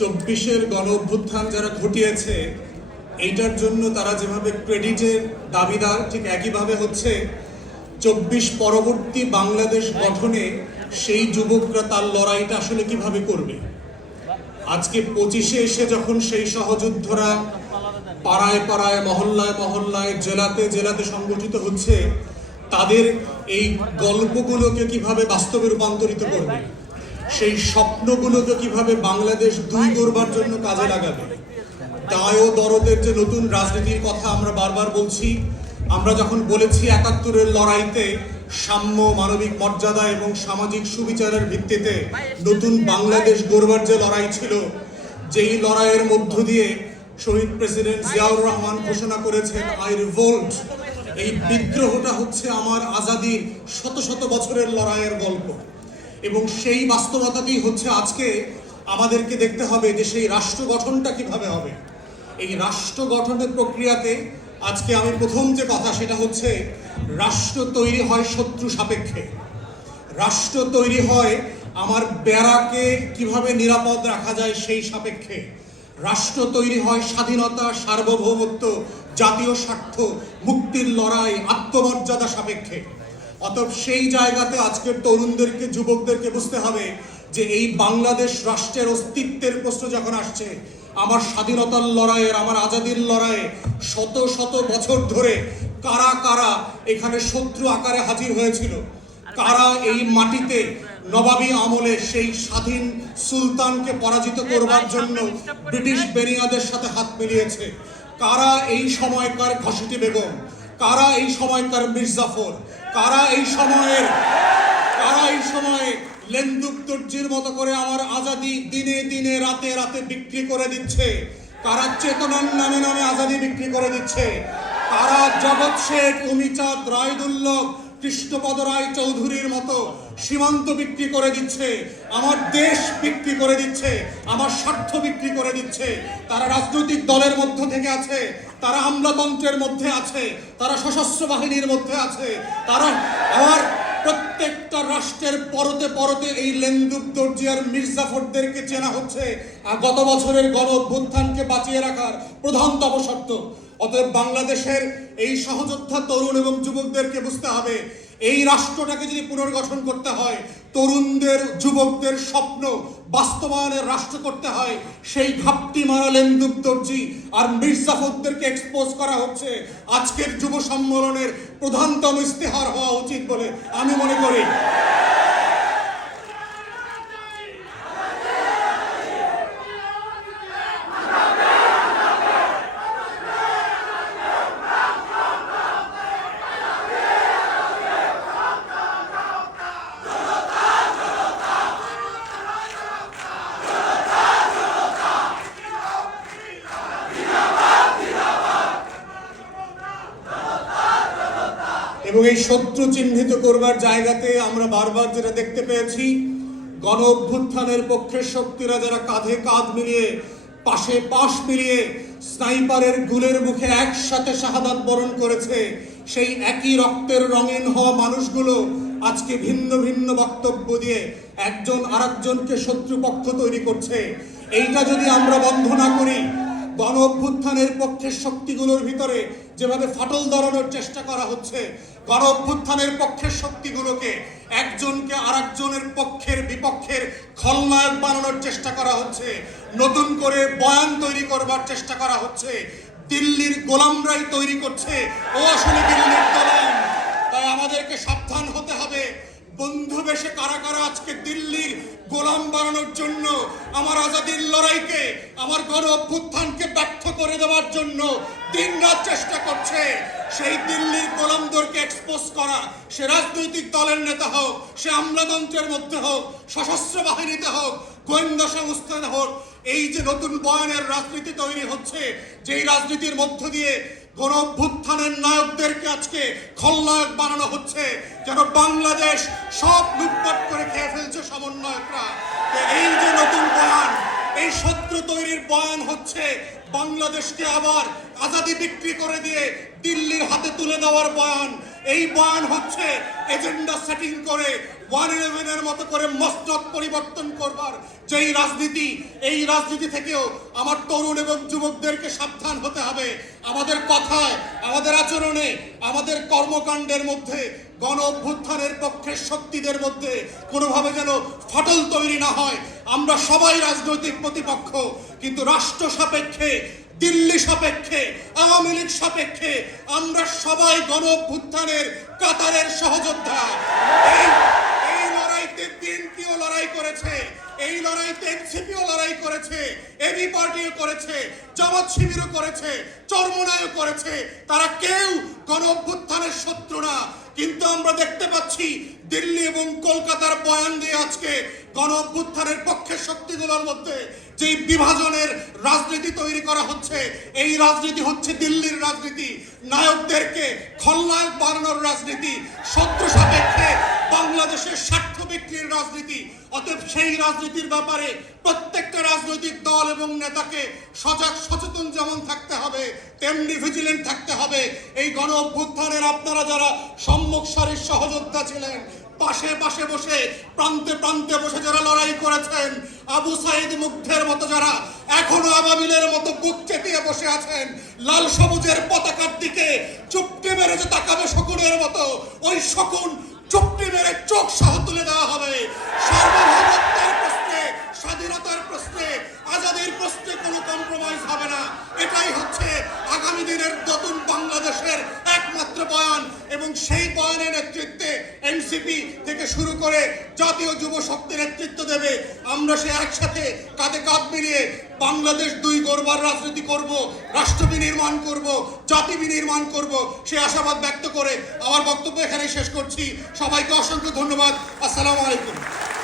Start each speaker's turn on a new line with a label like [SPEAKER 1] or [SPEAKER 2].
[SPEAKER 1] চব্বিশের গণ অভ্যুত্থান যারা ঘটিয়েছে এইটার জন্য তারা যেভাবে ক্রেডিটের দাবিদার ঠিক একইভাবে হচ্ছে চব্বিশ পরবর্তী বাংলাদেশ গঠনে সেই যুবকরা তার লড়াইটা আসলে কিভাবে করবে আজকে পঁচিশে এসে যখন সেই সহযোদ্ধরা পাড়ায় পাড়ায় মহল্লায় মহল্লায় জেলাতে জেলাতে সংগঠিত হচ্ছে তাদের এই গল্পগুলোকে কিভাবে বাস্তবে রূপান্তরিত করবে সেই স্বপ্নগুলোকে কিভাবে বাংলাদেশ দুই করবার জন্য কাজে লাগাবে দায় ও দরদের যে নতুন রাজনীতির কথা আমরা বারবার বলছি আমরা যখন বলেছি একাত্তরের লড়াইতে সাম্য মানবিক মর্যাদা এবং সামাজিক সুবিচারের ভিত্তিতে নতুন বাংলাদেশ গড়বার যে লড়াই ছিল যেই লড়াইয়ের মধ্য দিয়ে শহীদ প্রেসিডেন্ট জিয়াউর রহমান ঘোষণা করেছেন আই রিভোল্ট এই বিদ্রোহটা হচ্ছে আমার আজাদি শত শত বছরের লড়াইয়ের গল্প এবং সেই বাস্তবতাতেই হচ্ছে আজকে আমাদেরকে দেখতে হবে যে সেই রাষ্ট্র গঠনটা কিভাবে হবে এই রাষ্ট্র গঠনের প্রক্রিয়াতে আজকে আমি প্রথম যে কথা সেটা হচ্ছে রাষ্ট্র তৈরি হয় শত্রু সাপেক্ষে রাষ্ট্র তৈরি হয় আমার বেড়াকে কিভাবে নিরাপদ রাখা যায় সেই সাপেক্ষে রাষ্ট্র তৈরি হয় স্বাধীনতা সার্বভৌমত্ব জাতীয় স্বার্থ মুক্তির লড়াই আত্মমর্যাদা সাপেক্ষে অতএব সেই জায়গাতে আজকের তরুণদেরকে যুবকদেরকে বুঝতে হবে যে এই বাংলাদেশ রাষ্ট্রের অস্তিত্বের প্রশ্ন যখন আসছে আমার স্বাধীনতার লড়াইয়ের আমার আজাদির লড়াইয়ে শত শত বছর ধরে কারা কারা এখানে শত্রু আকারে হাজির হয়েছিল কারা এই মাটিতে নবাবী আমলে সেই স্বাধীন সুলতানকে পরাজিত করবার জন্য ব্রিটিশ বেরিয়াদের সাথে হাত মিলিয়েছে কারা এই সময়কার ঘষিটি বেগম কারা এই সময়কার মির্জাফর কারা এই সময়ের কারা এই সময়ে লেন্দুক মতো করে আমার আজাদি দিনে দিনে রাতে রাতে বিক্রি করে দিচ্ছে কারা চেতনার নামে নামে আজাদি বিক্রি করে দিচ্ছে কারা জগৎ শেখ অমিচাঁদ রায়দুল্লভ কৃষ্ণপদ রায় চৌধুরীর মতো সীমান্ত বিক্রি করে দিচ্ছে আমার দেশ বিক্রি করে দিচ্ছে আমার স্বার্থ বিক্রি করে দিচ্ছে তারা রাজনৈতিক দলের মধ্য থেকে আছে তারা আমলাতন্ত্রের মধ্যে আছে তারা সশস্ত্র বাহিনীর মধ্যে আছে তারা আমার প্রত্যেকটা রাষ্ট্রের পরতে পরতে এই লেন্দুপ দর্জিয়ার মির্জাফরদেরকে চেনা হচ্ছে আর গত বছরের গণ অভ্যুত্থানকে বাঁচিয়ে রাখার প্রধানতম শর্ত অতএব বাংলাদেশের এই সহযোদ্ধা তরুণ এবং যুবকদেরকে বুঝতে হবে এই রাষ্ট্রটাকে যদি পুনর্গঠন করতে হয় তরুণদের যুবকদের স্বপ্ন বাস্তবায়নের রাষ্ট্র করতে হয় সেই ঘাপটি মারালেন লেন্দুক আর মির্জাফরদেরকে এক্সপোজ করা হচ্ছে আজকের যুব সম্মেলনের প্রধানতম ইস্তেহার হওয়া উচিত বলে আমি মনে করি এবং এই শত্রু চিহ্নিত করবার জায়গাতে আমরা বারবার যেটা দেখতে পেয়েছি গণ অভ্যুত্থানের পক্ষের শক্তিরা যারা কাঁধে কাঁধ মিলিয়ে পাশে পাশ মিলিয়ে স্নাইপারের গুলের মুখে একসাথে শাহাদাত বরণ করেছে সেই একই রক্তের রঙিন হওয়া মানুষগুলো আজকে ভিন্ন ভিন্ন বক্তব্য দিয়ে একজন আরেকজনকে শত্রুপক্ষ তৈরি করছে এইটা যদি আমরা বন্ধ না করি গণ অভ্যুত্থানের পক্ষের শক্তিগুলোর ভিতরে যেভাবে ফাটল দাঁড়ানোর চেষ্টা করা হচ্ছে গণ অভ্যুত্থানের পক্ষের শক্তিগুলোকে একজনকে আরেকজনের পক্ষের বিপক্ষের খলনায়ক বানানোর চেষ্টা করা হচ্ছে নতুন করে বয়ান তৈরি করবার চেষ্টা করা হচ্ছে দিল্লির গোলামরাই তৈরি করছে ও আসলে দিল্লির গোলাম তাই আমাদেরকে সাবধান হতে হবে বন্ধু বেশে কারা কারা আজকে দিল্লির গোলাম বানানোর জন্য আমার আজাদির লড়াইকে আমার গণ অভ্যুত্থানকে ব্যর্থ করে দেওয়ার জন্য দিন রাত চেষ্টা করছে সেই দিল্লির গোলামদেরকে এক্সপোজ করা সে রাজনৈতিক দলের নেতা হোক সে আমলাতন্ত্রের মধ্যে হোক সশস্ত্র বাহিনীতে হোক গোয়েন্দা সংস্থান হোক এই যে নতুন বয়ানের রাজনীতি তৈরি হচ্ছে যেই রাজনীতির মধ্য দিয়ে গণ অভ্যুত্থানের নায়কদেরকে আজকে খলনায়ক বানানো হচ্ছে যেন বাংলাদেশ সব লুটপাট করে খেয়ে ফেলছে সমন্বয়করা এই যে নতুন বয়ান এই শত্রু তৈরির বয়ান হচ্ছে বাংলাদেশকে আবার আজাদি বিক্রি করে দিয়ে দিল্লির হাতে তুলে দেওয়ার বয়ান এই বয়ান হচ্ছে এজেন্ডা সেটিং করে ওয়ান এর মতো করে মস্তক পরিবর্তন করবার যেই রাজনীতি এই রাজনীতি থেকেও আমার তরুণ এবং যুবকদেরকে সাবধান হতে হবে আমাদের কথায় আমাদের আচরণে আমাদের কর্মকাণ্ডের মধ্যে গণ অভ্যুত্থানের পক্ষের শক্তিদের মধ্যে কোনোভাবে যেন ফটল তৈরি না হয় আমরা সবাই রাজনৈতিক প্রতিপক্ষ কিন্তু রাষ্ট্র সাপেক্ষে দিল্লি সাপেক্ষে আওয়ামী লীগ সাপেক্ষে আমরা সবাই গণ অভ্যুত্থানের কাতারের সহযোদ্ধা এই লড়াইতে বিএনপিও লড়াই করেছে এই লড়াইতে এনসিপিও লড়াই করেছে এবি পার্টিও করেছে জগৎ শিবিরও করেছে চরমনায়ও করেছে তারা কেউ গণ অভ্যুত্থানের শত্রু না কিন্তু আমরা দেখতে পাচ্ছি দিল্লি এবং কলকাতার বয়ান দিয়ে আজকে গণ অভ্যুত্থানের পক্ষে শক্তিগুলোর মধ্যে যে বিভাজনের রাজনীতি তৈরি করা হচ্ছে এই রাজনীতি হচ্ছে দিল্লির রাজনীতি নায়কদেরকে খলনায়ক বানানোর রাজনীতি শত্রু বাংলাদেশের স্বার্থ বিক্রির রাজনীতি অতএব সেই রাজনীতির ব্যাপারে প্রত্যেকটা রাজনৈতিক দল এবং নেতাকে সজাগ সচেতন যেমন থাকতে হবে তেমনি ভিজিলেন্ট থাকতে হবে এই গণ অভ্যুত্থানের আপনারা যারা সম্মুখ সারির সহযোদ্ধা ছিলেন পাশে পাশে বসে প্রান্তে প্রান্তে বসে যারা লড়াই করেছেন আবু সাইদ মুগ্ধের মতো যারা এখনো আবাবিলের মতো বুক চেটিয়ে বসে আছেন লাল সবুজের পতাকার দিকে চুপটে মেরে যে তাকাবে শকুনের মতো ওই শকুন চোখ সহ তুলে দেওয়া হবে সার্বভৌমত্বের প্রশ্নে স্বাধীনতার প্রশ্নে আজাদের প্রশ্নে কোনো কম্প্রোমাইজ হবে না এটাই হচ্ছে আগামী দিনের নতুন বাংলাদেশের একমাত্র বয়ান এবং সেই বয়ানের নেতৃত্বে এনসিপি থেকে শুরু করে জাতীয় যুব শক্তি নেতৃত্ব দেবে আমরা সে একসাথে কাঁধে কাঁধ মিলিয়ে বাংলাদেশ দুই গোরবার রাজনীতি করব রাষ্ট্র বিনির্মাণ করব জাতি বিনির্মাণ করব সে আশাবাদ ব্যক্ত করে আমার বক্তব্য এখানে শেষ করছি সবাইকে অসংখ্য ধন্যবাদ আসসালামু আলাইকুম